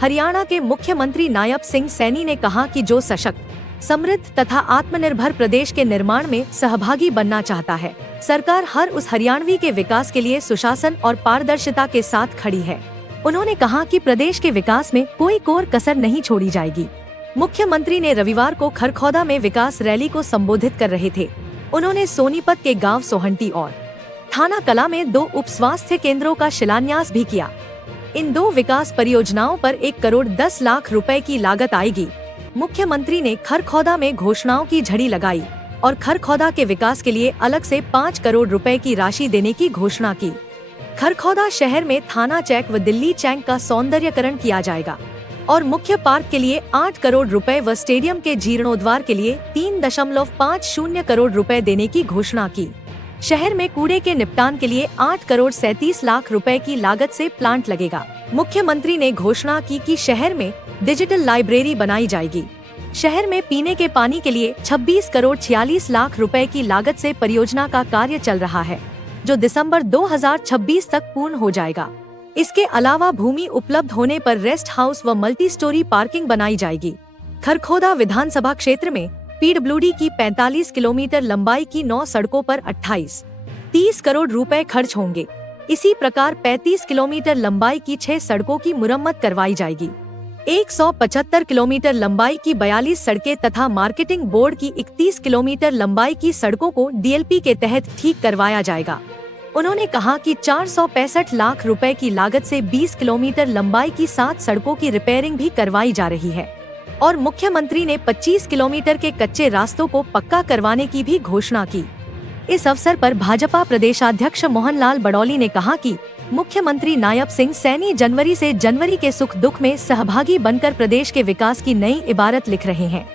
हरियाणा के मुख्यमंत्री नायब सिंह सैनी ने कहा कि जो सशक्त, समृद्ध तथा आत्मनिर्भर प्रदेश के निर्माण में सहभागी बनना चाहता है, सरकार हर उस हरियाणवी के विकास के लिए सुशासन और पारदर्शिता के साथ खड़ी है। उन्होंने कहा कि प्रदेश के विकास में कोई कोर कसर नहीं छोड़ी जाएगी। मुख्यमंत्री ने रविवार को खरखौदा में विकास रैली को संबोधित कर रहे थे। उन्होंने सोनीपत के गांव सोहंटी और थाना कला में 2 उप स्वास्थ्य केंद्रों का शिलान्यास भी किया। इन 2 विकास परियोजनाओं पर 1 करोड़ 10 लाख रुपए की लागत आएगी। मुख्यमंत्री ने खरखौदा में घोषणाओं की झड़ी लगाई और खरखौदा के विकास के लिए अलग से 5 करोड़ रुपए की राशि देने की घोषणा की। खरखौदा शहर में थाना चैक व दिल्ली चैंक का सौंदर्यकरण किया जाएगा और मुख्य पार्क के लिए 8 करोड़ रुपए व स्टेडियम के जीर्णोद्वार के लिए 3.50 करोड़ रुपए देने की घोषणा की। शहर में कूड़े के निपटान के लिए 8 करोड़ 37 लाख रुपए की लागत से प्लांट लगेगा। मुख्यमंत्री ने घोषणा की कि शहर में डिजिटल लाइब्रेरी बनाई जाएगी। शहर में पीने के पानी के लिए 26 करोड़ 46 लाख रुपए की लागत से परियोजना का कार्य चल रहा है, जो दिसंबर 2026 तक पूर्ण हो जाएगा। इसके अलावा भूमि उपलब्ध होने पर रेस्ट हाउस व मल्टी स्टोरी पार्किंग बनाई जाएगी। खरखौदा विधानसभा क्षेत्र में पीडब्ल्यूडी की 45 किलोमीटर लंबाई की 9 सड़कों पर 28-30 करोड़ रुपए खर्च होंगे। इसी प्रकार 35 किलोमीटर लंबाई की 6 सड़कों की मुरम्मत करवाई जाएगी। 175 किलोमीटर लंबाई की 42 सड़कें तथा मार्केटिंग बोर्ड की 31 किलोमीटर लंबाई की सड़कों को डीएलपी के तहत ठीक करवाया जाएगा। उन्होंने कहा कि 465 लाख रुपए की लागत से 20 किलोमीटर लंबाई की 7 सड़कों की रिपेयरिंग भी करवाई जा रही है और मुख्यमंत्री ने 25 किलोमीटर के कच्चे रास्तों को पक्का करवाने की भी घोषणा की। इस अवसर पर भाजपा प्रदेशाध्यक्ष मोहन लाल बड़ौली ने कहा कि मुख्यमंत्री नायब सिंह सैनी जनवरी से जनवरी के सुख दुख में सहभागी बनकर प्रदेश के विकास की नई इबारत लिख रहे हैं।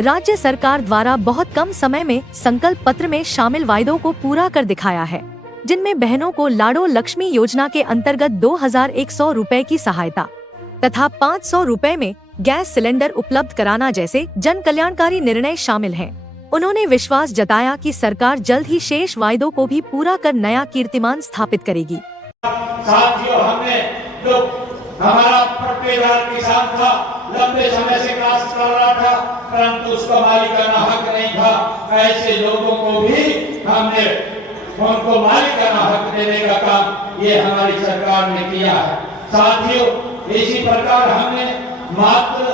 राज्य सरकार द्वारा बहुत कम समय में संकल्प पत्र में शामिल वायदों को पूरा कर दिखाया है, जिनमें बहनों को लाडो लक्ष्मी योजना के अंतर्गत 2100 रुपए की सहायता तथा 500 रुपए में गैस सिलेंडर उपलब्ध कराना जैसे जन कल्याणकारी निर्णय शामिल हैं। उन्होंने विश्वास जताया कि सरकार जल्द ही शेष वायदों को भी पूरा कर नया कीर्तिमान स्थापित करेगी। साथियों, हमने जो हमारा पट्टेदार किसान था, लंबे समय से काश्त कर रहा था, परंतु उसका मालिकाना हक नहीं था। ऐसे लोगों को भी हमने उनको मालिकाना हक देने का काम ये हमारी सरकार ने किया है। साथियों, इसी प्रकार हमने मात्र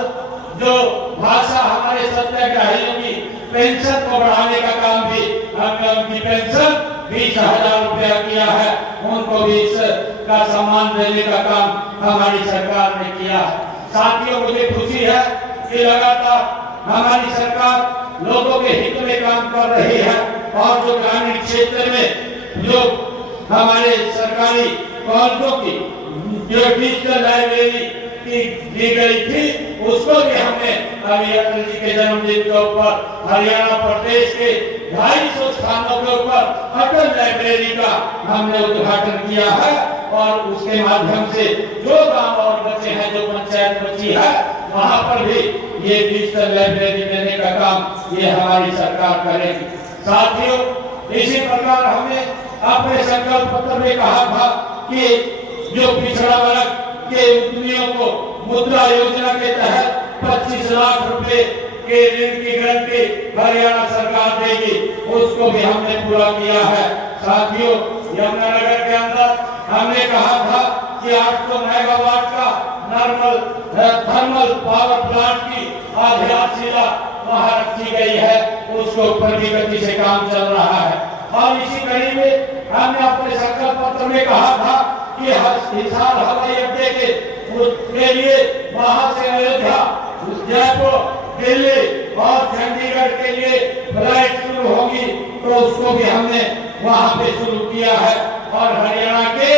जो भाषा हमारे सत्याग्रहियों की पेंशन को बढ़ाने का काम भी हमने उनकी पेंशन 20,000 रुपया किया है, उनको भी इसका सम्मान देने का काम हमारी सरकार ने किया है। साथियों, मुझे खुशी है कि लगातार हमारी सरकार लोगों के हित में काम कर रही है और जो ग्रामीण क्षेत्र में जो हमारे सरकारी कॉलेजों की जो डिजिटल लाइब्रेरी दी गई थी, उसको भी हमने अभी अटल जी के जन्मदिन के ऊपर हरियाणा प्रदेश के 250 स्थानों के ऊपर अटल लाइब्रेरी का हमने उद्घाटन किया है और उसके माध्यम से जो गांव और बच्चे हैं, जो पंचायत बची है, वहां पर भी ये डिजिटल लाइब्रेरी देने का काम ये हमारी सरकार करेगी। साथियों, इसी प्रकार हमने अपने संकल्प पत्र में कहा था कि जो पिछड़ा वर्ग के उद्यमियों को मुद्रा योजना के तहत 25 लाख रुपए के ऋण की गारंटी हरियाणा सरकार देगी, उसको भी हमने पूरा किया है। साथियों, यमुनानगर के अंदर हमने कहा था कि 800 मेगावाट का थर्मल पावर प्लांट की आधारशिला वहां रखी गई है, उसको ऊपर भी गति से काम चल रहा है। और इसी कड़ी में हमने अपने संकल्प पत्र में कहा था कि हिसार हवाई अड्डे के लिए वहां से अयोध्या, जयपुर, दिल्ली और चंडीगढ़ के लिए फ्लाइट शुरू होगी, तो उसको भी हमने वहां पे शुरू किया है। और हरियाणा के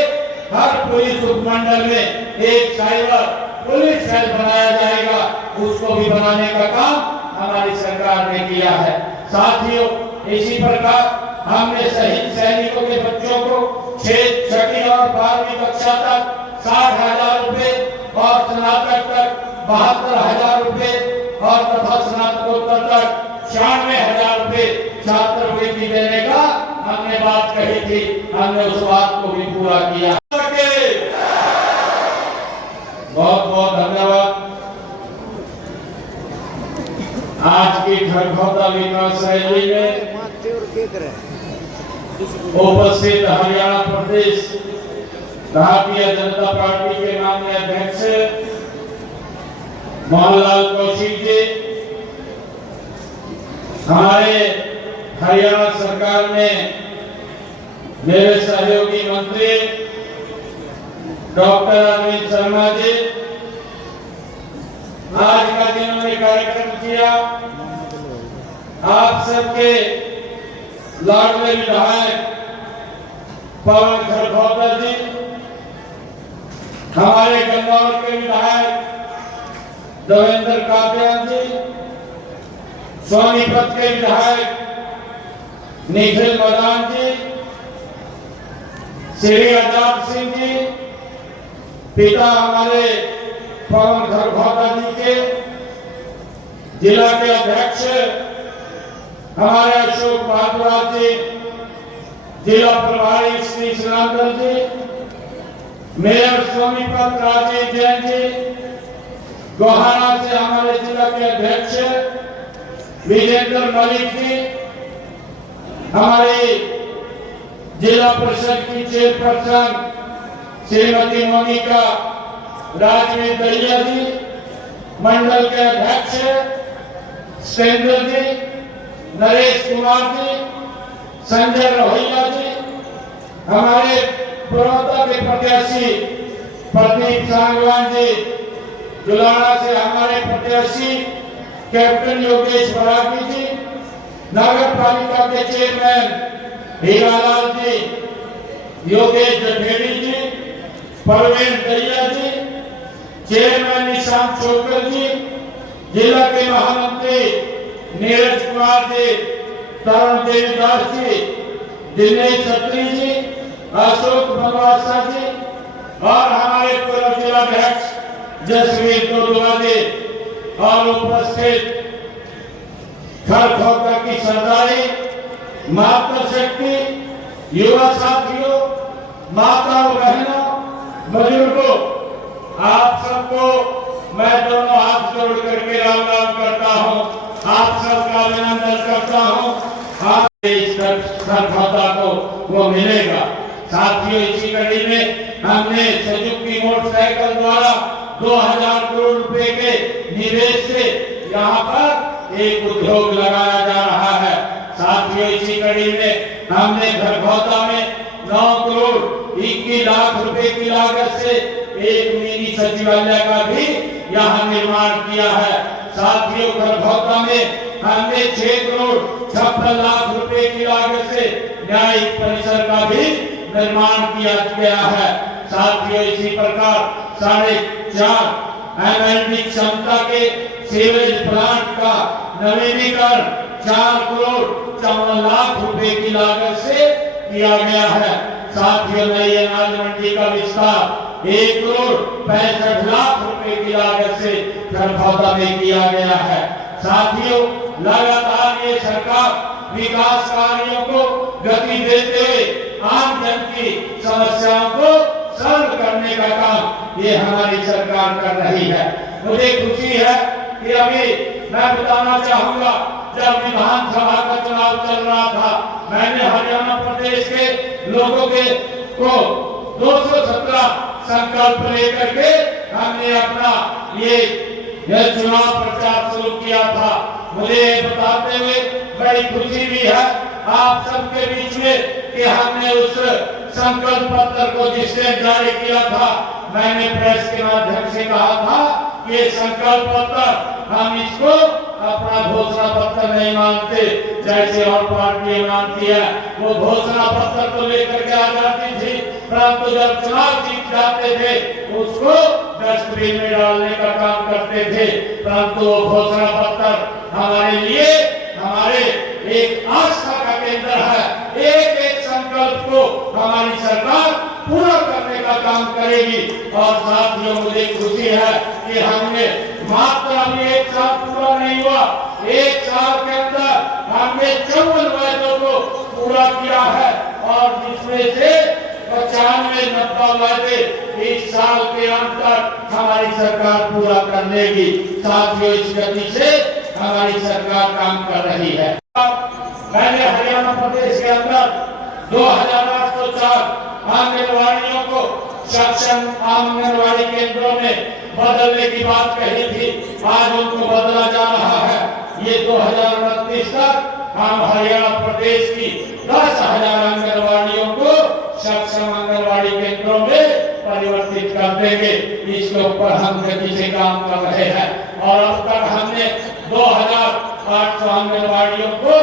हर पुलिस उपमंडल में एक साइबर पुलिस सेल बनाया जाएगा, उसको भी बनाने का काम हमारी सरकार ने किया है। साथियों, इसी प्रकार हमने शहीद सैनिकों के बच्चों को 6वीं और 12वीं कक्षा तक 60,000 रुपए और स्नातक तक 72,000 रुपए और तथा स्नातकोत्तर तक 96,000 रुपए छात्रवृत्ति देने का हमने बात कही थी, हमने उस बात को भी पूरा किया। बहुत बहुत धन्यवाद। आज की खरखौदा विकास रैली में उपस्थित हरियाणा प्रदेश भारतीय जनता पार्टी के माननीय अध्यक्ष मोहनलाल कौशिक जी, हमारे हरियाणा सरकार में मेरे सहयोगी मंत्री डॉक्टर अरविंद शर्मा जी, आज का दिन में कार्यक्रम किया। आप सबके लाडले विधायक पवन खरखौदा जी, हमारे गंगावत के विधायक देवेंद्र कात्यायन जी, सोनीपत के विधायक निखिल मदान जी, श्री आजाद सिंह जी, पिता हमारे पवन खरखौदा जी के, जिला के अध्यक्ष हमारे अशोक भारद्वाज जी, जिला प्रभारी श्री श्रीरामदल जी, मेयर सोनीपत राजीव जैन जी, गोहाना से हमारे जिला के अध्यक्ष विजेंद्र मलिक जी, हमारी जिला परिषद की चेयरपर्सन श्रीमती मोनिका राजवीर दहिया जी, मंडल के अध्यक्ष सतेंद्र जी, नरेश कुमार जी, संजय रोहिया जी, हमारे बड़ौदा के प्रत्याशी प्रदीप सांगवान जी, जुलाना से हमारे प्रत्याशी कैप्टन योगेश बरागी जी, नगर पालिका के चेयरमैन हीरालाल जी, योगेश जठेड़ी जी, परवीन दहिया जी, चेयरमैन निशांत चोकर जी, जिला के महामंत्री नीरज कुमार जी, तरुण देवीदास जी, दिनेश छत्री जी, अशोक बनवासा जी और हमारे पूर्व जिलाध्यक्ष जसवीर तोलुआ जी और उपस्थित खरखौदा की सरदारी, मातृशक्ति, युवा साथियों, माताओं, बहनों, बुजुर्गों, आप सबको मैं दोनों हाथ जोड़ करके राम राम करता हूँ। आप सबका अभिनंदन करता हूँ। आप इस खरखौदा को वो मिलेगा। साथियों, इसी कड़ी में हमने सुजुकी मोटरसाइकिल द्वारा 2000 करोड़ रुपए के निवेश से यहाँ पर एक उद्योग लगाया जा रहा है। साथियों, इसी कड़ी में हमने खरखौदा में 9 करोड़ 21 लाख रुपए की लागत से एक मिनी सचिवालय का भी यहाँ निर्माण किया है। साथियों, खरखौदा में हमने 6 करोड़ 56 लाख रुपए की लागत से न्यायिक परिसर का भी निर्माण किया गया है। साथियों, इसी प्रकार 4.5 MLD क्षमता के सीवेज प्लांट का नवीनीकरण 4 करोड़ 54 लाख रुपए की लागत से किया गया है। साथियों, नई अनाज मंडी का विस्तार 1 करोड़ 65 लाख रुपए की लागत से खरखौदा में किया गया है। साथियों, लगातार ये सरकार विकास कार्यों को गति देते हुए आम जन की समस्याओं को सॉल्व करने का काम ये हमारी सरकार कर रही है। मुझे खुशी है कि अभी मैं बताना चाहूंगा, जब विधानसभा का चुनाव चल रहा था, मैंने हरियाणा प्रदेश के लोगों के को 217 संकल्प लेकर के हमने अपना ये चुनाव प्रचार शुरू किया था। मुझे बताते हुए बड़ी खुशी भी है आप सबके बीच में कि हमने उस संकल्प पत्र को जिसने जारी किया था, मैंने प्रेस के माध्यम से कहा था कि ये संकल्प पत्र हम इसको अपना घोषणा पत्र नहीं मानते, जैसे और पार्टियां मानती है। वो घोषणा पत्र तो लेकर के आ जाती थी, परंतु जब चुनाव जीत जाते थे उसको डस्टबिन में डालने का काम करते थे। परंतु वो घोषणा पत्र हमारे लिए हमारे एक आस्था का केंद्र है। एक एक संकल्प को हमारी सरकार पूरा करने का काम करेगी। और साथियों, मुझे खुशी है कि हमने मात्र अभी 1 साल पूरा नहीं हुआ, 1 साल के अंदर हमने 54 वायदों को पूरा किया है और जिसमें से 95-90 वादे इस साल के अंत तक हमारी सरकार पूरा कर लेगी। साथियों, इस गति से हमारी सरकार काम कर रही है। मैंने हरियाणा प्रदेश के अंदर 2804 आंगनवाड़ियों को सक्षम आंगनवाड़ी केंद्रों में बदलने की बात कही थी। आज उनको बदला जा रहा है। ये 2029 तक हम हरियाणा प्रदेश की 10,000 आंगनवाड़ियों को सक्षम आंगनवाड़ी केंद्रों में परिवर्तित कर देंगे। इसके ऊपर हम गति से काम कर रहे हैं और अब तक हमने 2,800 आंगनवाड़ियों को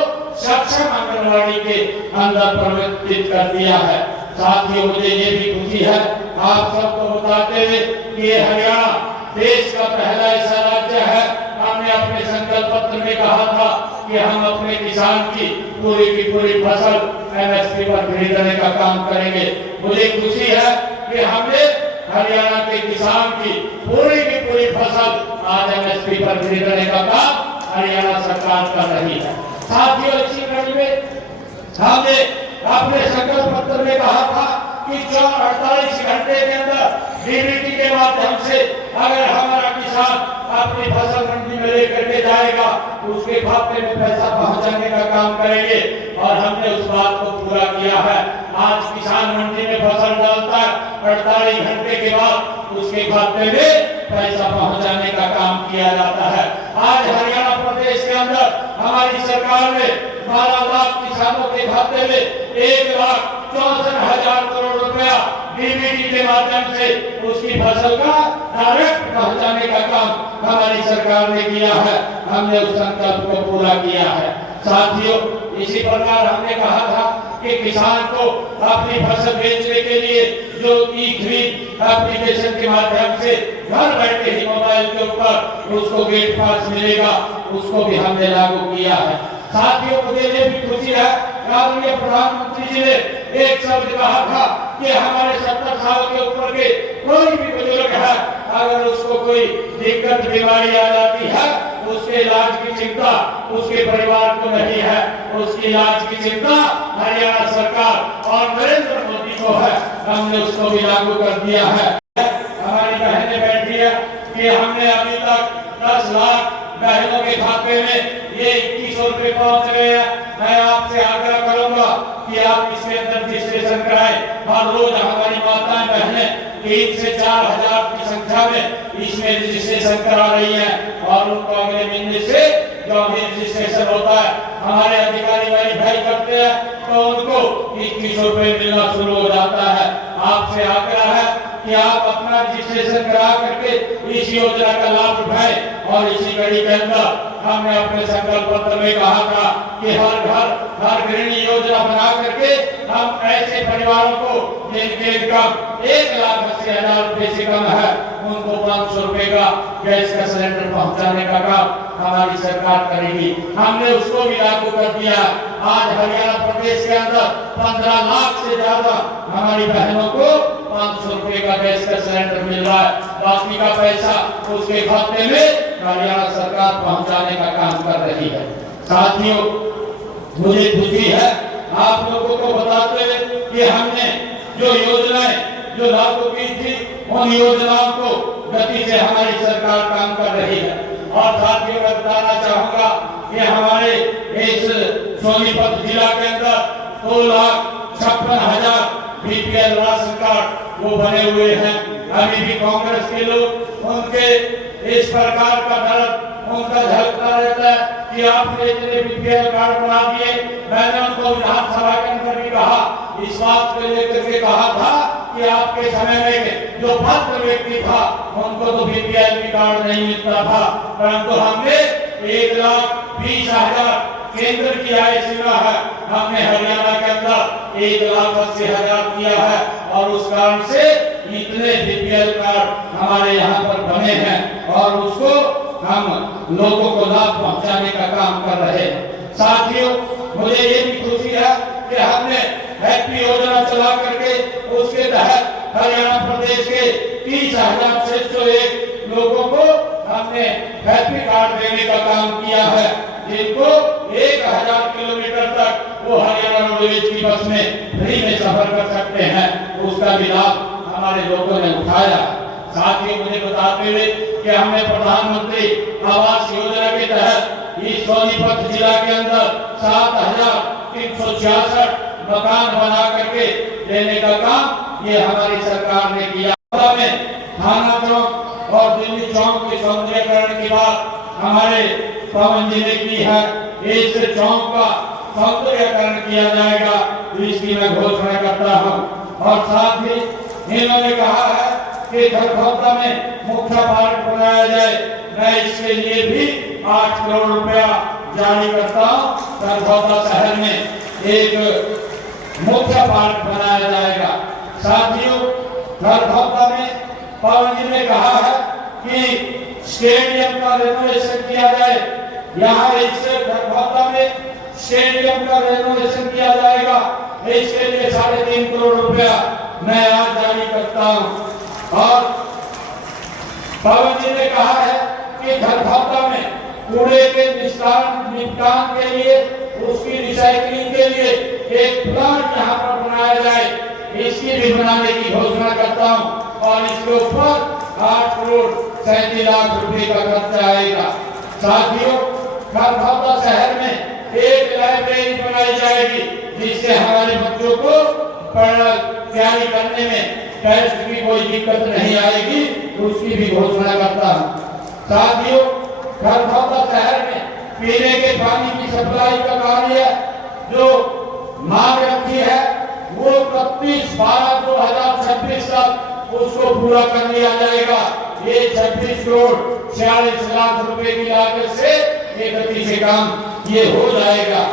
सक्षम आंगनवाड़ी के अंदर परिवर्तित कर दिया है। साथियों, मुझे ये भी खुशी है आप सबको बताते हुए कि ये हरियाणा देश का पहला ऐसा राज्य है। हमने अपने संकल्प पत्र में कहा था कि हम अपने किसान की पूरी फसल MSP पर खरीदने का काम करेंगे। मुझे खुशी है कि हमने हरियाणा के किसान की पूरी फसल आज MSP पर खरीदने का काम हरियाणा सरकार कर रही है। साथियों, इसी कड़ी में हमने अपने संकल्प पत्र में कहा था कि 48 घंटे के अंदर DBT के माध्यम से अगर हमारा किसान अपनी फसल मंडी में लेकर के जाएगा तो उसके खाते में पैसा पहुंचाने का काम करेंगे और हमने उस बात को पूरा किया है। आज किसान मंडी में फसल डालता है, 48 घंटे के बाद उसके खाते में पैसा पहुंचाने का काम किया जाता है। आज हरियाणा प्रदेश के अंदर हमारी सरकार ने 12 लाख किसानों के खाते में 1,64,000 करोड़ रुपया DBT के माध्यम से उसकी फसल का डायरेक्ट पहुंचाने का काम हमारी सरकार ने किया है। हमने उस संकल्प को पूरा किया है। साथियों, इसी प्रकार हमने कहा था कि किसान को अपनी फसल बेचने के लिए जो ई-खरीद एप्लीकेशन के माध्यम से घर बैठे ही मोबाइल के ऊपर उसको गेट पास मिलेगा, उसको भी हमने लागू किया है। साथियों, मुझे ये भी खुशी है माननीय प्रधानमंत्री जी ने एक शब्द कहा था कि हमारे 70 साल के ऊपर के कोई भी बुजुर्ग है, अगर उसको कोई दिक्कत बीमारी आ जाती है, उसके इलाज की चिंता उसके परिवार को नहीं है, उसकी इलाज की चिंता हरियाणा सरकार और नरेंद्र मोदी को है। हमने उसको भी लागू कर दिया है। हमारी बहनें बैठी है कि हमने अभी तक 10 लाख बहनों के खाते में ये 2100 रुपए पहुंच गए हैं। मैं आपसे आग्रह करूंगा कि आप इसके अंदर रजिस्ट्रेशन कराएं। हर रोज हमारी माताएं बहनें 3 से 4,000 की संख्या में इसमें रजिस्ट्रेशन करा रही हैं और उनको अगले महीने से जो भी रजिस्ट्रेशन होता है हमारे अधिकारी वेरीफाई करते हैं तो उनको 2100 रुपए मिलना शुरू हो जाता है। आपसे आग्रह है कि आप अपना रजिस्ट्रेशन करा करके इस योजना का लाभ उठाएं और इसी कड़ी के अंदर हमने अपने संकल्प पत्र में कहा था कि हर घर हर गृहिणी योजना बना करके हम ऐसे परिवारों को जिनके इनकम 1,80,000 रुपए से कम है उनको 500 रुपए का गैस का सिलेंडर पहुंचाने का काम हमारी सरकार करेगी। हमने उसको भी लागू कर दिया। आज हरियाणा प्रदेश के अंदर 15 लाख से ज्यादा हमारी बहनों को 500 रुपए का गैस का सिलेंडर मिल रहा है। बाकी का पैसा उसके खाते में हरियाणा सरकार पहुंचाने का काम कर रही है। साथियों, मुझे खुशी है आप लोगों को बताते हुए कि हमने जो योजनाएं जो लागू की थी उन योजनाओं को गति से हमारी सरकार काम कर रही है। और साथियों, मैं बताना चाहूंगा कि हमारे इस सोनीपत जिला के अंदर 2,56,000 BPL राशन कार्ड वो बने हुए हैं। अभी भी कांग्रेस के लोग उनके इस प्रकार का दर्द उनका झलकता रहता है कि आपने इतने BPL कार्ड बना दिए। मैंने उनको विधानसभा के अंदर भी कहा, इस बात को लेकर के कहा था कि आपके समय में जो पात्र व्यक्ति था उनको तो BPL कार्ड नहीं मिलता था, परंतु हमने 1,20,000 केंद्र की आय सीमा है, हमने हरियाणा के अंदर 1,80,000 किया है और उस कारण से इतने BPL कार्ड हमारे यहाँ पर बने हैं और उसको हम लोगों को लाभ पहुंचाने का काम कर रहे हैं। साथियों, मुझे ये भी खुशी है कि हमने हैप्पी योजना चला करके उसके तहत हरियाणा प्रदेश के 30,601 लोगों को हमने हैप्पी कार्ड देने का काम किया है, जिनको 1,000 किलोमीटर तक वो हरियाणा रोडवेज की बस में फ्री में सफर कर सकते हैं। उसका भी लाभ हमारे लोगों ने उठाया। साथ ही मुझे बताते हुए कि हमने प्रधानमंत्री आवास योजना के तहत इस सोनीपत जिला के अंदर 7,366 मकान बना करके देने का काम ये हमारी सरकार ने किया। में थाना चौक और दिल्ली चौक के सौंदर्यीकरण की बात हमारे पवन जी ने की है। इस चौक का सौंदर्यीकरण किया जाएगा, तो इसकी मैं घोषणा करता हूँ। और साथ ही इन्होंने कहा है कि खरखौदा में मुख्य पार्क बनाया जाए। मैं इसके लिए भी 8 करोड़ रुपया जारी करता हूँ। खरखौदा शहर में एक मुख्य पार्क बनाया जाएगा। साथियों, खरखौदा में पवन जी ने कहा है कि स्टेडियम का रेनोवेशन किया जाए। यहाँ इससे खरखौदा में स्टेडियम का रेनोवेशन किया जाएगा। इसके लिए 3.5 करोड़ रुपया मैं आज जारी करता हूँ। और पवन जी ने कहा है कि खरखौदा में कूड़े के निपटान के लिए, उसकी रिसाइकलिंग के लिए एक प्लांट यहाँ पर बनाया जाए। इसकी भी बनाने की घोषणा करता हूँ और इसके ऊपर 8 करोड़ 37 लाख रुपए का खर्चा आएगा। साथियों, खरखौदा शहर में एक लाइब्रेरी बनाई जाएगी, जिससे हमारे बच्चों को तैयारी करने में टेस्ट की कोई दिक्कत नहीं आएगी, उसकी भी घोषणा करता हूँ। साथियों, खरखौदा शहर में पीने के पानी की सप्लाई का कार्य जो मांग रखी है वो 31/12/2026 तक उसको पूरा कर लिया जाएगा। ये 26 करोड़ 46 लाख रुपए की लागत से ये गति से काम ये हो जाएगा।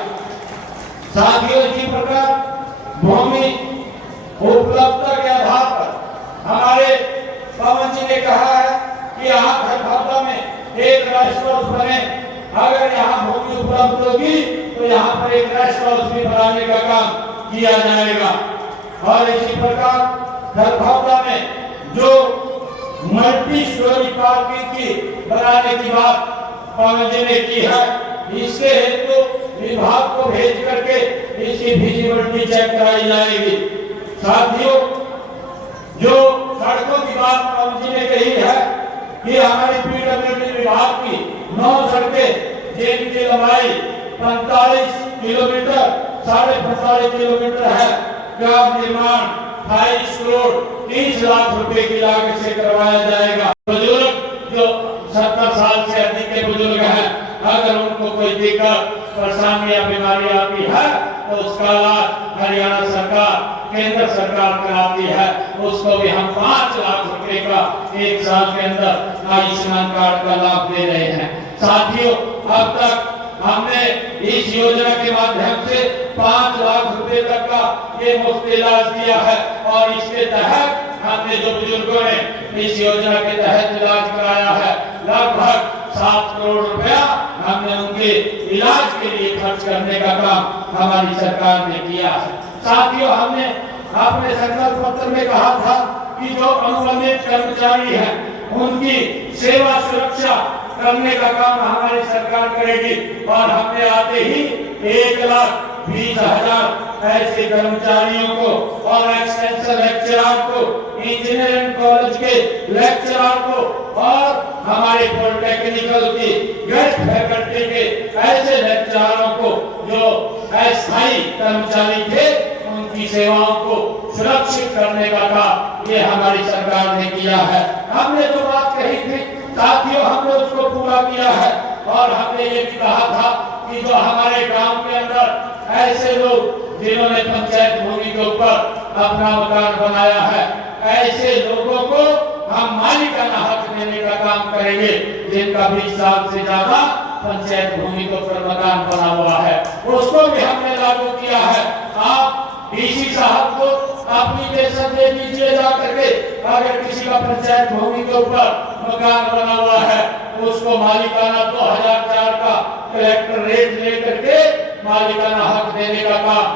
साथियों, इसी प्रकार भूमि उपलब्धता के आधार पर हमारे पवन जी ने कहा है कि यहाँ खरखौदा में एक रेस्ट हाउस बने। अगर यहाँ भूमि उपलब्ध होगी तो यहाँ पर एक रेस्ट हाउस भी बनाने का काम किया जाएगा। और इसी प्रकार खरखौदा में जो मल्टी स्टोरी पार्किंग की बनाने की बात पवन जी ने की है, इसके हेतु विभाग को भेज करके इसकी फिजिबिलिटी चेक कराई जाएगी। साथियों, जो सड़कों की बात पवन जी ने कही है कि हमारी पीडब्ल्यूडी विभाग की 9 सड़कें जिनकी लंबाई 45 किलोमीटर 45.5 किलोमीटर है, का निर्माण 28 करोड़ 30 लाख रुपए की लागत से करवाया जाएगा। बुजुर्ग जो 70 साल से अधिक के बुजुर्ग हैं, अगर उनको कोई दिक्कत परेशानी या बीमारी आती है तो उसका लाभ हरियाणा सरकार केंद्र सरकार कराती है। उसको भी हम 5 लाख रुपए का 1 साल के अंदर आयुष्मान कार्ड का लाभ दे रहे हैं। साथियों, अब तक हमने इस योजना के माध्यम से 5 लाख रुपए तक का ये मुफ्त इलाज दिया है। और इसके तहत हमने जो बुजुर्गों ने इस योजना के तहत इलाज कराया है, लगभग 7 करोड़ रुपया हमने उनके इलाज के लिए खर्च करने का काम हमारी सरकार ने किया है। साथियों, हमने अपने संकल्प पत्र में कहा था कि जो अनुबंधित कर्मचारी हैं उनकी सेवा सुरक्षा करने का काम हमारी सरकार करेगी। और हमने आते ही 1,20,000 ऐसे कर्मचारियों को और एक्सटेंशन लेक्चरर को, इंजीनियरिंग कॉलेज के लेक्चरर को और हमारे पॉलिटेक्निकल की गेस्ट फैकल्टी के ऐसे लेक्चररों को जो अस्थायी कर्मचारी थे, उनकी सेवाओं को सुरक्षित करने का काम ये हमारी सरकार ने किया है। हमने जो बात कही थी साथियों, हमने उसको पूरा किया है। और हमने ये भी कहा था कि जो हमारे गांव के अंदर ऐसे लोग जिन्होंने पंचायत भूमि के ऊपर अपना मकान बनाया है, ऐसे लोगों को हम मालिकाना हक देने का काम करेंगे। जिनका 20 साल से ज्यादा पंचायत भूमि के ऊपर मकान बना हुआ है, उसको भी हमने लागू किया है। आप डीसी साहब को एप्लीकेशन दे दीजिए जा करके, अगर किसी का पंचायत भूमि के ऊपर मकान बना हुआ है तो उसको मालिकाना 2004 का कलेक्टर रेट लेकर के मालिकाना हक देने का काम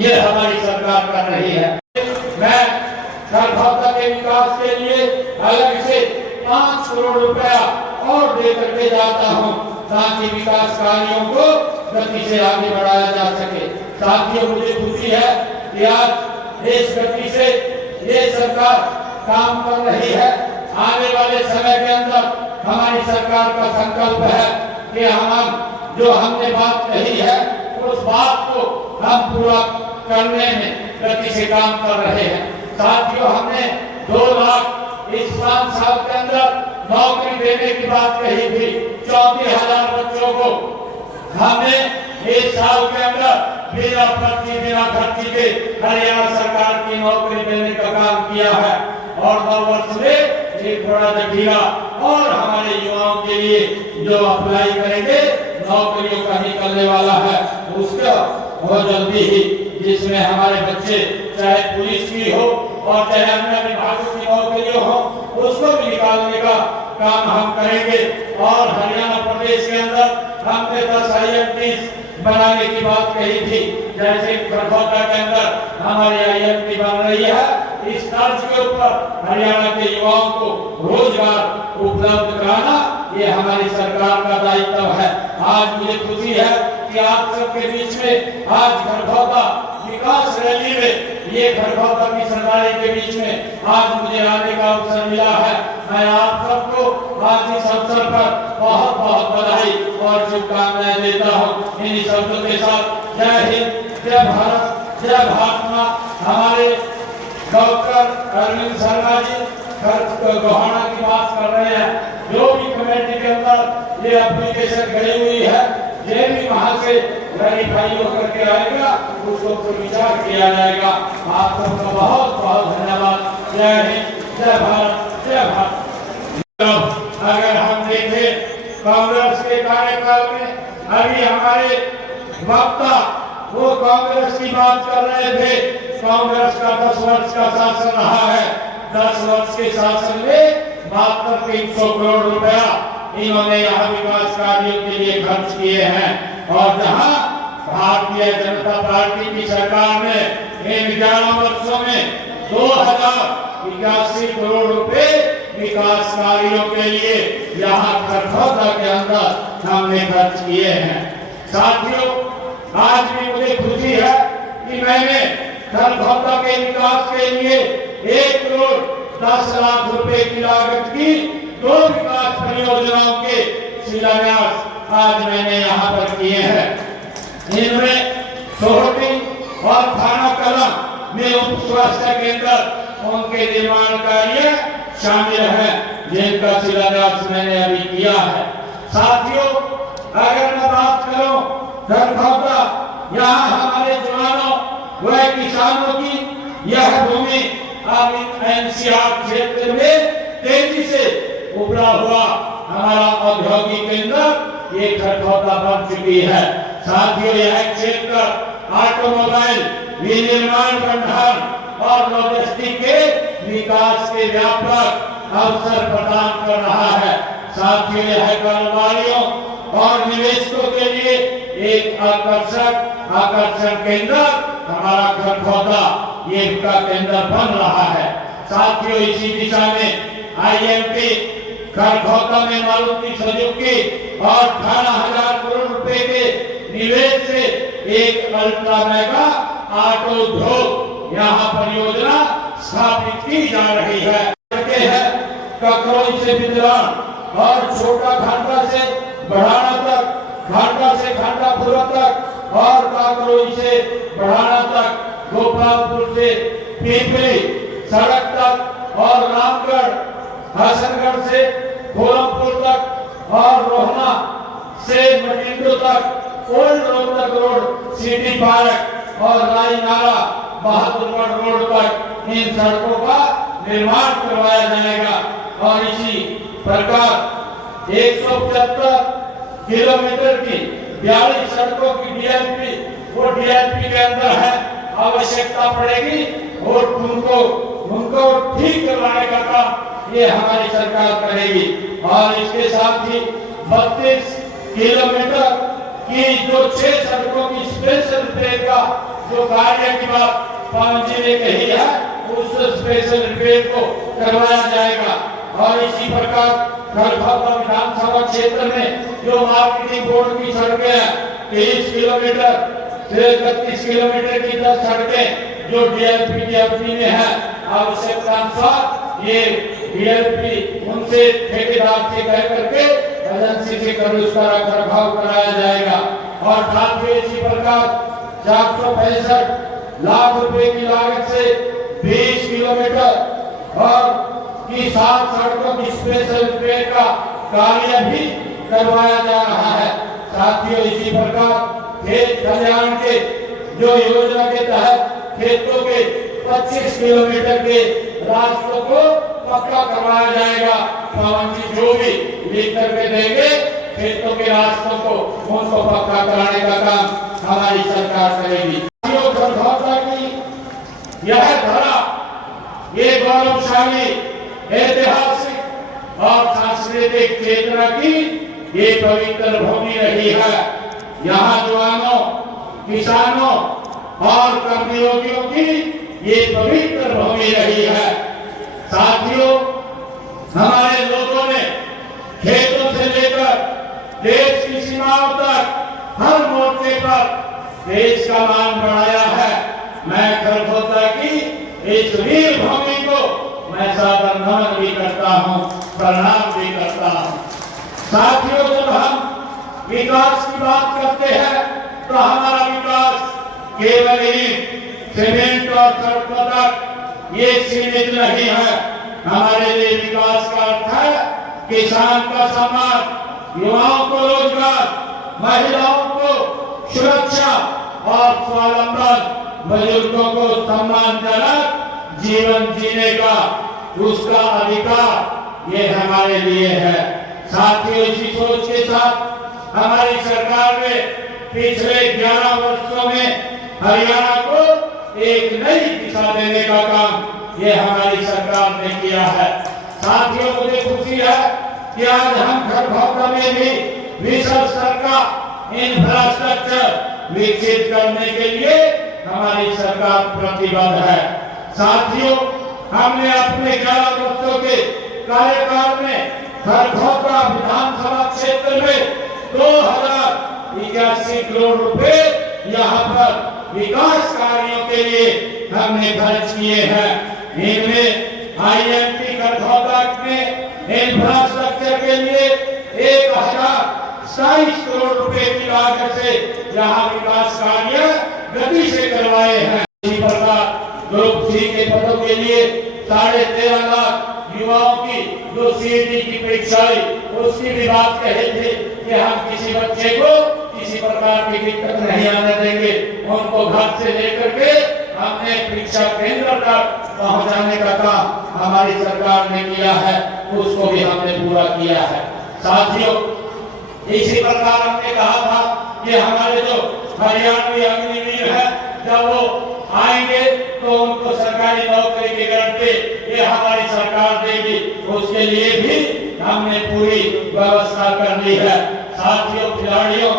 ये हमारी सरकार कर रही है। मैं खरखौदा के विकास के लिए अलग से 5 करोड़ रुपया और दे करके जाता हूँ, ताकि विकास कार्यों को गति से आगे बढ़ाया जा सके। साथियों, मुझे खुशी है कि आज इस गति से ये सरकार काम कर रही है। आने वाले समय के अंदर हमारी सरकार का संकल्प है कि हम जो हमने बात कही है उस बात को हम पूरा करने में गति से काम कर रहे हैं। साथियों, हमने 2 लाख इस 5 साल के अंदर नौकरी देने की बात कही थी। 34,000 बच्चों को हमने इस साल के अंदर बिना खर्ची के हरियाणा सरकार की नौकरी देने का काम किया है। और 9 वर्ष में एक बड़ा जखीरा और हमारे युवाओं के लिए जो अप्लाई करेंगे नौकरियों का निकलने वाला है, उसका बहुत जल्दी ही, जिसमें हमारे बच्चे चाहे पुलिस की हो और चाहे अन्य विभागों की नौकरियों हो, उसको भी निकालने का काम हम करेंगे। और हरियाणा प्रदेश के अंदर हमने 10 IMTs बनाने की बात कही थी। जैसे खरगोटा के अंदर हमारी IMT बन रही है, इस तर्ज के ऊपर हरियाणा के युवाओं को रोजगार उपलब्ध कराना ये हमारी सरकार का दायित्व है। आज मुझे खुशी है कि आप सबके बीच में आज खरगोटा विकास रैली में, ये खरगोटा की सरदारी के बीच में आज मुझे आने का अवसर मिला है। मैं आप सबको आज इस अवसर पर बहुत बहुत बधाई और शुभकामनाएं देता हूँ। इन्हीं शब्दों के साथ जय हिंद, जय भारत, जय महात्मा। हमारे डॉक्टर अरविंद शर्मा जी गोहाना की बात कर रहे हैं। जो भी कमेटी के अंदर ये एप्लीकेशन गई हुई है, ये भी वहां से वेरीफाई होकर के आएगा, उसको पर विचार किया जाएगा। आप सबका बहुत बहुत धन्यवाद। जय हिंद, जय भारत, जय भारत। अगर हम देखें कांग्रेस के कार्यकाल में, अभी हमारे वक्ता वो कांग्रेस की बात कर रहे थे। कांग्रेस का 10 वर्ष का शासन रहा है। 10 वर्ष के शासन में मात्र 300 करोड़ रुपया इन्होंने यहाँ विकास कार्यों के लिए खर्च किए हैं। और जहाँ भारतीय जनता पार्टी की सरकार ने इन 11 वर्षों में 2081 करोड़ रुपए विकास कार्यों के लिए यहाँ खरगोटा के अंदर हमने खर्च किए हैं। साथियों, आज भी मुझे खुशी है कि मैंने खरगोटा के विकास के लिए 1 करोड़ 10 लाख रुपए की लागत की 2 विकास परियोजनाओं के शिलान्यास आज मैंने यहाँ पर किए हैं। इनमें सोहटी और थाना कलम में उप स्वास्थ्य केंद्र उनके निर्माण कार्य शामिल है, जिनका शिलान्यास मैंने अभी किया है। साथियों, अगर मैं बात करूं खरगोटा, यहाँ हमारे जवानों व किसानों की यह भूमि अब NCR क्षेत्र में तेजी से उभरा हुआ हमारा औद्योगिक केंद्र ये खरगोटा बन चुकी है। साथियों, यह क्षेत्र ऑटोमोबाइल विनिर्माण, भंडारण और लॉजिस्टिक के विकास के व्यापक अवसर प्रदान कर रहा है। साथियों, यह कारोबारियों और निवेशकों के लिए एक आकर्षण केंद्र हमारा खरगोटा ये का केंद्र बन रहा है। साथियों, इसी दिशा में IMT खरगोटा में मारुति सुजुकी और 18,000 करोड़ रुपए के निवेश से एक अल्ट्रा मेगा ऑटो उद्योग यहाँ परियोजना स्थापित की जा रही है। ककरोई से बिजलान और छोटा घाटा से बढ़ाना तक, घाटा से घाटापुरा तक और काकरोई से बढ़ाना तक, गोपालपुर से पीपली सड़क तक और रामगढ़ हसनगढ़ से गोरखपुर तक और रोहना से मटिंडो तक, old Rohtak road, city park और रायनारा बहादुरगढ़ रोड तक इन सड़कों का निर्माण करवाया जाएगा। और इसी प्रकार 175 किलोमीटर की 42 सड़कों की DIP, वो DIP के अंदर है, आवश्यकता पड़ेगी और उनको ठीक करवाने का काम ये हमारी सरकार करेगी। और इसके साथ ही 32 किलोमीटर की जो 6 सड़कों की स्पेशल रिपेयर का जो कार्य की बात पवन जी ने कही है, उस स्पेशल रिपेयर को करवाया जाएगा। और इसी प्रकार खरगोटा विधानसभा क्षेत्र में जो मार्केटिंग बोर्ड की सड़कें हैं 23 किलोमीटर से 31 किलोमीटर की 10 सड़कें जो डीएलपी डीएलपी में है आवश्यकता अनुसार ये डीएलपी उनसे ठेकेदार से कह करके एजेंसी से कर उसका रखरखाव कराया जाएगा। और साथ ही इसी प्रकार 465 लाख रुपए की लागत से 20 किलोमीटर और की 7 सड़कों की स्पेशल ट्रेन का कार्य भी करवाया जा रहा है। साथियों इसी प्रकार खेत कल्याण के जो योजना के तहत खेतों के 25 किलोमीटर के रास्तों को पक्का करवाया जाएगा। पवन जी जो भी लिख करके देंगे खेतों के रास्तों को उनको पक्का कराने का काम हमारी सरकार करेगी। यह धरा ये गौरवशाली ऐतिहासिक और सांस्कृतिक चेतना की ये पवित्र भूमि रही है। यहाँ जवानों, किसानों और कर्मयोगियों की ये पवित्र भूमि रही है। साथियों, हमारे लोगों ने खेतों से लेकर देश की सीमाओं तक हर मोर्चे पर देश का मान बढ़ाया है। मैं खरगोता की इस वीर भूमि को मैं सादर नमन भी करता हूँ, प्रणाम भी करता हूँ। साथियों, जब हम विकास की बात करते हैं तो हमारा विकास केवल ही सीमेंट और सड़कों तक ये सीमित नहीं है। हमारे लिए विकास का अर्थ है किसान का सम्मान, युवाओं को रोजगार, महिलाओं को सुरक्षा और स्वावलंबन, बुजुर्गों को सम्मानजनक जीवन जीने का उसका अधिकार ये हमारे लिए है। साथियों, इसी सोच के साथ हमारी सरकार ने पिछले 11 वर्षों में हरियाणा को एक नई दिशा देने का काम ये हमारी सरकार ने किया है। साथियों, मुझे खुशी है कि आज हम खरगोता में भी विश्व स्तर का इंफ्रास्ट्रक्चर विकसित करने के लिए हमारी सरकार प्रतिबद्ध है। साथियों, हमने अपने 11 वर्षों के कार्यकाल में खरगोता विधानसभा क्षेत्र में 2081 करोड़ रुपए यहाँ पर विकास कार्यों के लिए हमने खर्च किए हैं। इनमें आईएमपी खरगोता में इंफ्रास्ट्रक्चर के लिए 1027 करोड़ रुपए की लागत से यहाँ विकास कार्य गति से करवाए हैं। इसी प्रकार ग्रुप सी के पदों के लिए 13.5 लाख युवाओं की जो सीईटी की परीक्षा उसकी भी बात कहे थे कि हम किसी बच्चे को किसी प्रकार की दिक्कत नहीं आने देंगे। उनको घर से लेकर के हमने परीक्षा केंद्र तक पहुंचाने का काम हमारी सरकार ने किया है, उसको भी हमने पूरा किया है। साथियों, इसी प्रकार हमने कहा था कि हमारे जो हरियाणवी अग्निवीर है जब वो आएंगे तो उनको सरकारी नौकरी की गारंटी ये हमारी सरकार देगी। उसके लिए भी हमने पूरी व्यवस्था कर ली है। साथियों, खिलाड़ियों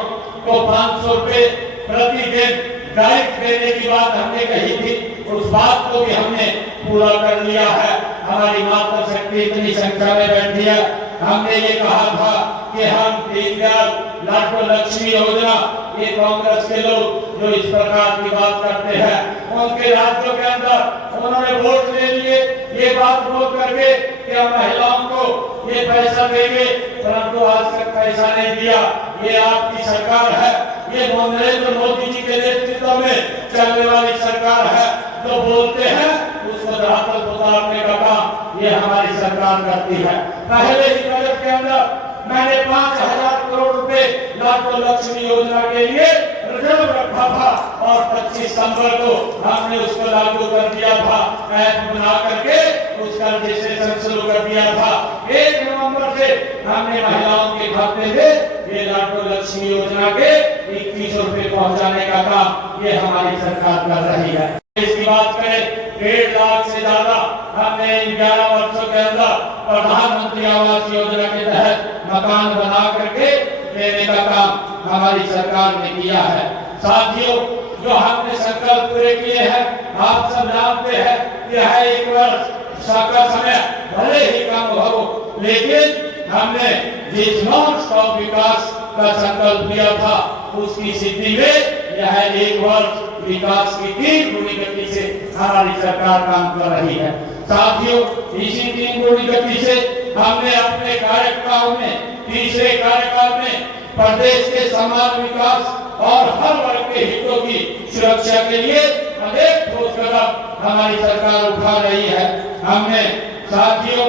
को 500 रुपए प्रतिदिन डायरेक्ट देने की बात हमने कही थी, उस बात को भी हमने पूरा कर लिया है। हमारी माता शक्ति इतनी संख्या में बैठी है। हमने ये कहा था कि हम दीनदयाल लाडो लक्ष्मी योजना, ये कांग्रेस के लोग जो इस प्रकार की बात करते हैं उनके राज्यों के अंदर उन्होंने वोट ले लिए ये बात बोल करके कि हम महिलाओं को ये पैसा देंगे, परंतु आज तक पैसा नहीं दिया। ये आपकी सरकार है, ये नरेंद्र मोदी जी के नेतृत्व में चलने वाली सरकार है। जो बोलते हैं उसको धरातल उतारने का काम ये हमारी सरकार करती है। पहले ही बजट के अंदर मैंने 5000 करोड़ रुपए लाडो लक्ष्मी योजना के लिए रिजर्व रखा था और 25 सितंबर को हमने उसको लागू कर दिया था। ऐप बना करके उसका रजिस्ट्रेशन शुरू कर दिया था। 1 नवंबर से हमने महिलाओं के खाते में ये लाडो लक्ष्मी योजना के 21 रुपए पहुंचाने का काम ये हमारी सरकार कर रही है। इसकी बात करें, 1.5 लाख से ज्यादा हमने इन 11 वर्षों के अंदर प्रधानमंत्री आवास योजना के तहत मकान बना करके देने का काम हमारी सरकार ने किया है। साथियों, जो हमने संकल्प पूरे किए हैं आप सब जानते हैं कि यह 1 वर्ष का समय भले ही कम हो, लेकिन हमने जिस नॉन स्टॉप विकास का संकल्प लिया था उसकी सिद्धि में यह 1 वर्ष विकास की 3 गुनी गति से हमारी सरकार काम कर रही है। साथियों, इसी 3 गुनी गति से हमने अपने कार्यकाल में, तीसरे कार्यकाल में प्रदेश के समान विकास और हर वर्ग के हितों की सुरक्षा के लिए अनेक ठोस कदम हमारी सरकार उठा रही है। हमने साथियों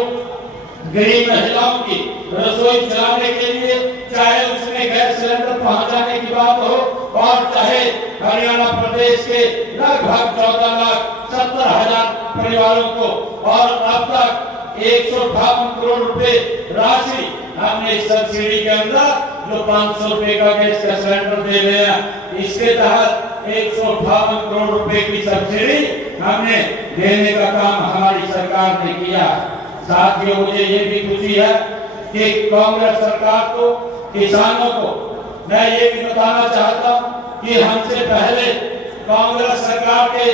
गरीब महिलाओं की रसोई चलाने के लिए, चाहे उसमें गैस सिलेंडर पहुंचाने की बात हो और चाहे हरियाणा प्रदेश के लगभग 14,70,000 परिवारों को, और अब तक 158 करोड़ रुपए राशि हमने सब्सिडी के अंदर जो 500 रुपए का गैस का सिलेंडर दे रहे हैं, इसके तहत 158 करोड़ रुपए की सब्सिडी हमने देने का काम हमारी सरकार ने किया। साथियों, मुझे ये भी खुशी है कि कांग्रेस सरकार को, किसानों को मैं ये भी बताना चाहता हूँ कि हमसे पहले कांग्रेस सरकार के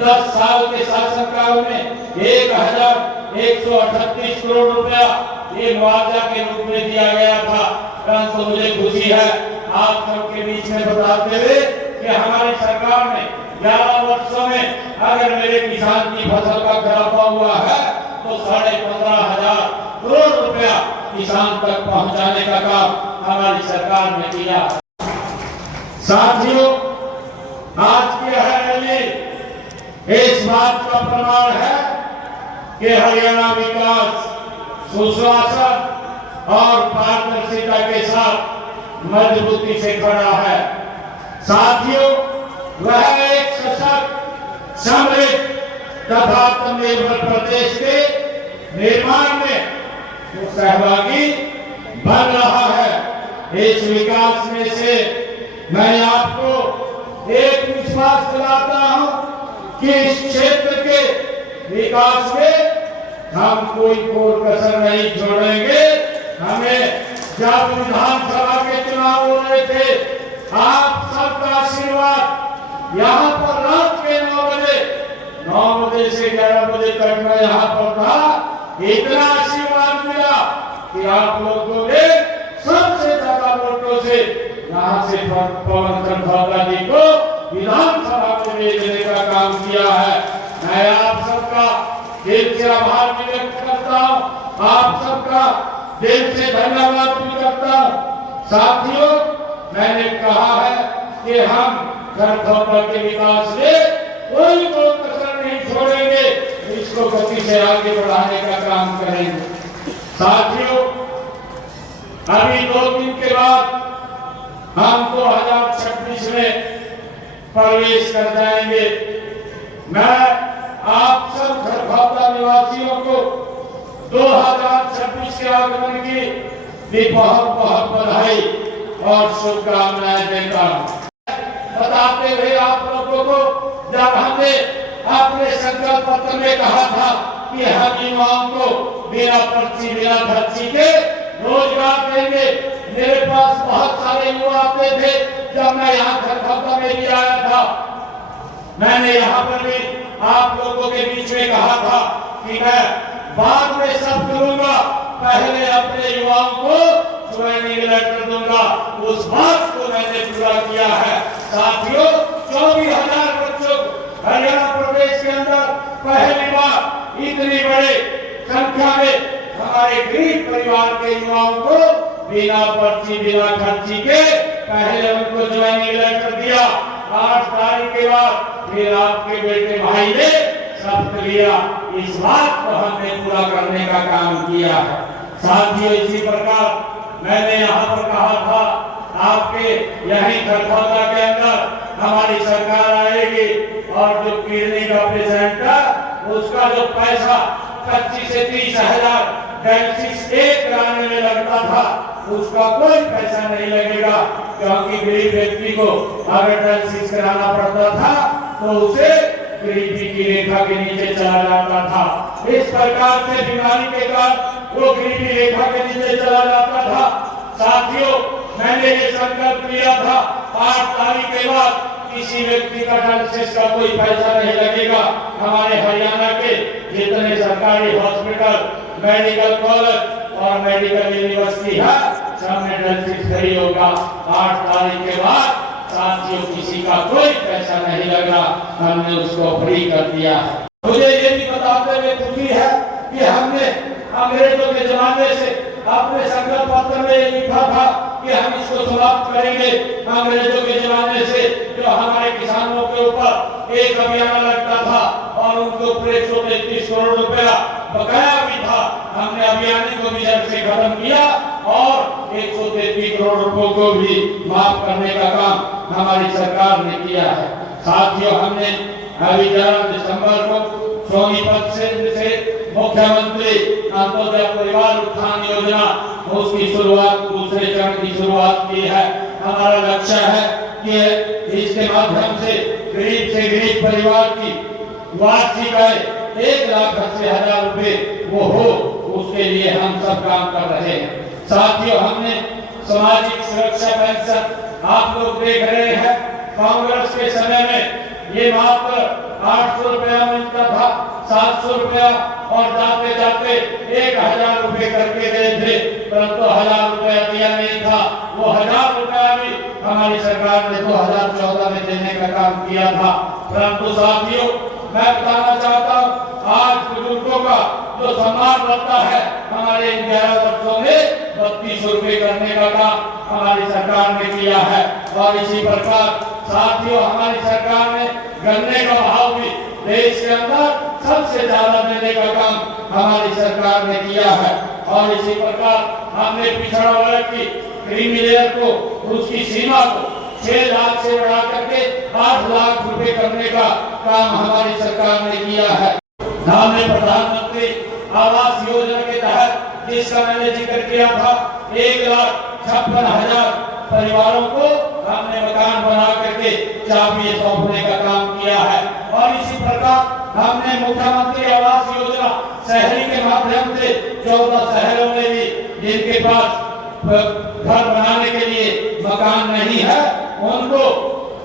10 साल के शासनकाल में 1,138 करोड़ रुपया ये मुआवजा के रूप में दिया गया था। परंतु मुझे खुशी है आप सबके बीच में बताते हुए कि हमारी सरकार ने 11 वर्षों में अगर मेरे किसान की फसल का खराबा हुआ है तो 15,500 करोड़ रुपया किसान तक पहुंचाने का काम हमारी सरकार ने किया। साथियों, आज की रैली इस बात का प्रमाण है कि हरियाणा विकास सुशासन और पारदर्शिता के साथ मजबूती से खड़ा है। साथियों, वह एक सशक्त, समृद्ध तथा आत्मनिर्भर प्रदेश के निर्माण में सहभागी बन रहा है। इस विकास में से मैं आपको एक विश्वास दिलाता हूं कि इस क्षेत्र के विकास में हम कोई कोर कसर नहीं छोड़ेंगे। हमें जब विधानसभा के चुनाव हो रहे थे, आप सबका आशीर्वाद यहाँ पर रात के 9 बजे से 11 बजे तक मैं यहाँ पर था। इतना आशीर्वाद मिला कि आप लोगों ने सबसे ज्यादा वोटों से यहाँ से पवन खड़गपुर जी को विधानसभा में भेजने का काम किया है। मैं आप सबका दिल से आभार व्यक्त करता हूँ, आप सबका दिल से धन्यवाद भी करता हूँ। साथियों, मैंने कहा है कि हम खड़गपुर के विकास में कोई कसर नहीं छोड़ेंगे, इसको गति से आगे बढ़ाने का काम करेंगे। साथियों, अभी 2 दिन के बाद हम 2026 में प्रवेश कर जाएंगे। मैं आप सब खड़गपुर निवासियों को 2026 के आगमन की भी बहुत बहुत बधाई और शुभकामनाएं देता हूँ। बताते हुए आप लोगों को, जब हमने अपने संकल्प पत्र में कहा था कि हम युवाओं को बिना पर्ची, बिना खर्ची के रोजगार देंगे, मेरे पास बहुत सारे युवा आते थे। जब मैं यहाँ खड़गपुर में भी आया था, मैंने यहाँ पर भी आप लोगों के बीच में कहा था कि मैं बाद में सब करूंगा, पहले अपने युवाओं को ज्वाइनिंग लेटर दूंगा। उस बात को मैंने पूरा किया है। साथियों, 24,000 बच्चों को हरियाणा प्रदेश के अंदर पहली बार इतनी बड़ी संख्या में हमारे गरीब परिवार के युवाओं को बिना पर्ची, बिना खर्ची के पहले उनको ज्वाइनिंग लेटर दिया। 8 तारीख के बाद फिर आपके बेटे भाई ने शपथ लिया। इस बात को हमने पूरा करने का काम किया है। साथियों, इसी प्रकार मैंने यहाँ पर कहा था, आपके यही खड़गपुर के अंदर हमारी सरकार आएगी और जो किडनी का पेशेंट है उसका जो पैसा 25 से 30,000 डायलिसिस एक कराने में लगता था, उसका कोई पैसा नहीं लगेगा, क्योंकि गरीब व्यक्ति को अगर डायलिसिस कराना पड़ता था तो उसे गरीबी की रेखा के नीचे चला जाता था। इस प्रकार से बीमारी के कारण वो गरीबी रेखा के नीचे चला जाता था। साथियों, मैंने ये संकल्प लिया था 8 तारीख के बाद किसी व्यक्ति का डायलिसिस का कोई पैसा नहीं लगेगा। हमारे हरियाणा के जितने सरकारी हॉस्पिटल, मेडिकल कॉलेज और मेडिकल यूनिवर्सिटी है, सब में डायलिसिस फ्री होगा। 8 तारीख के बाद साथियों किसी का कोई पैसा नहीं लगा, हमने उसको फ्री कर दिया है। मुझे ये भी बताते हुए खुशी है कि हमने अंग्रेजों के जमाने से अपने संकल्प पत्र में लिखा था कि हम इसको समाप्त करेंगे। अंग्रेजों के जमाने से जो हमारे किसानों के ऊपर एक अभियान लगता था और उनको 133 करोड़ रुपया बकाया भी था, हमने अभियान को भी जड़ से खत्म किया और 133 करोड़ रुपयों को भी माफ करने का काम हमारी सरकार ने किया है। साथियों, हमने अभी 11 दिसंबर को सोनीपत से मुख्यमंत्री अंत्योदय परिवार उत्थान योजना उसकी शुरुआत, दूसरे चरण की शुरुआत की है। हमारा लक्ष्य है कि इसके माध्यम से गरीब परिवार की वार्षिक आय 1,80,000 रुपए वो हो, उसके लिए हम सब काम कर रहे हैं। साथियों, हमने सामाजिक सुरक्षा पेंशन आप लोग देख रहे हैं, कांग्रेस के समय में ये मात्र 800 रुपया मिलता था, 700 रुपया और जाते जाते 1,000 रुपए करके गए थे, परंतु 1,000 रुपया दिया नहीं था। वो 1,000 रुपया भी हमारी सरकार ने 2014 में देने का काम किया था। परंतु साथियों, मैं बताना चाहता हूँ, आज बुजुर्गों का जो सम्मान बनता है, हमारे 11 वर्षों में 32 रुपए करने का काम हमारी सरकार ने किया है। और इसी प्रकार साथियों, हमारी सरकार ने गन्ने का भाव भी देश के अंदर सबसे ज्यादा देने का काम हमारी सरकार ने किया है। और इसी प्रकार हमने पिछड़ा वर्ग की क्रीमी लेयर को, उसकी सीमा को 6 लाख से बढ़ा करके 8 लाख रुपए करने का काम हमारी सरकार ने किया है। हमने प्रधानमंत्री आवास योजना के तहत, जिसका मैंने जिक्र किया था, 1,56,000 परिवारों को हमने मकान बना करके चाबी सौंपने का काम किया है। और इसी प्रकार हमने मुख्यमंत्री आवास योजना शहरी के माध्यम से 14 शहरों में भी जिनके पास घर बनाने के लिए मकान नहीं है, उनको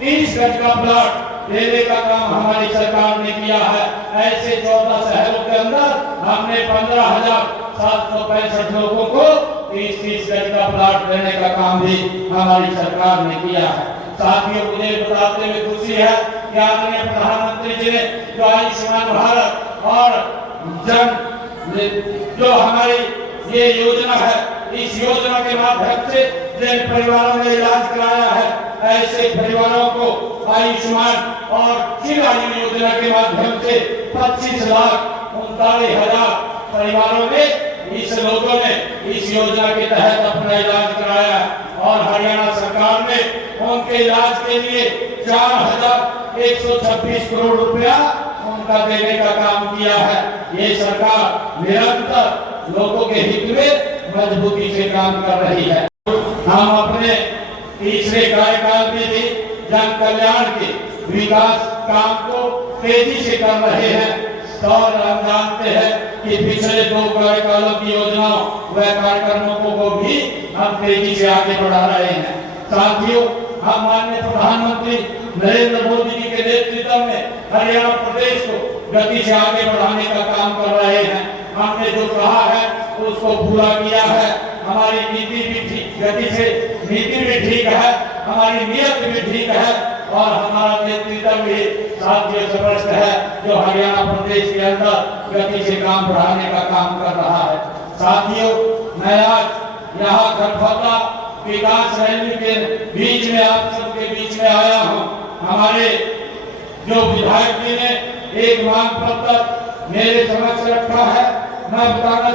30 गज का प्लॉट देने का काम हमारी सरकार ने किया है। ऐसे 14 शहरों के अंदर हमने 15,765 लोगों को 30-30 गज का प्लॉट देने का काम भी हमारी सरकार ने किया है। साथियों, मुझे बताते हुए खुशी है कि आदरणीय प्रधानमंत्री जी ने जो आयुष्मान भारत और जन जो हमारी ये योजना है, इस योजना के माध्यम से जिन परिवारों ने इलाज कराया है, ऐसे परिवारों को आयुष्मान और चिर आयु योजना के माध्यम से 25,39,000 परिवारों ने, इस लोगों ने इस योजना के तहत अपना इलाज कराया। और हरियाणा सरकार ने उनके इलाज के लिए 4,126 करोड़ रुपया उनका देने का काम किया है। ये सरकार निरंतर लोगों के हित में मजबूती से काम कर रही है। हम अपने तीसरे कार्यकाल में भी जन कल्याण के विकास काम को तेजी से कर रहे हैं। और हम जानते हैं कि पिछले 2 कार्यकालों की योजनाओं व कार्यक्रमों को भी हम तेजी से आगे बढ़ा रहे हैं। साथियों, हम माननीय प्रधानमंत्री नरेंद्र मोदी जी के नेतृत्व में हरियाणा प्रदेश को गति से आगे बढ़ाने का काम कर रहे हैं। हमने जो कहा है उसको पूरा किया है। हमारी नीति भी ठीक गति से, नीति भी ठीक है, हमारी नीयत भी ठीक है और हमारा नेतृत्व भी साथियों स्पष्ट है, जो हरियाणा प्रदेश के अंदर गति से काम बढ़ाने का काम कर रहा है। साथियों, मैं आज यहाँ खरखौदा विकास रैली के बीच में आप सबके बीच में आया हूँ। हमारे जो विधायक जी ने एक मांग पत्र मेरे समक्ष रखा है, मैं बताना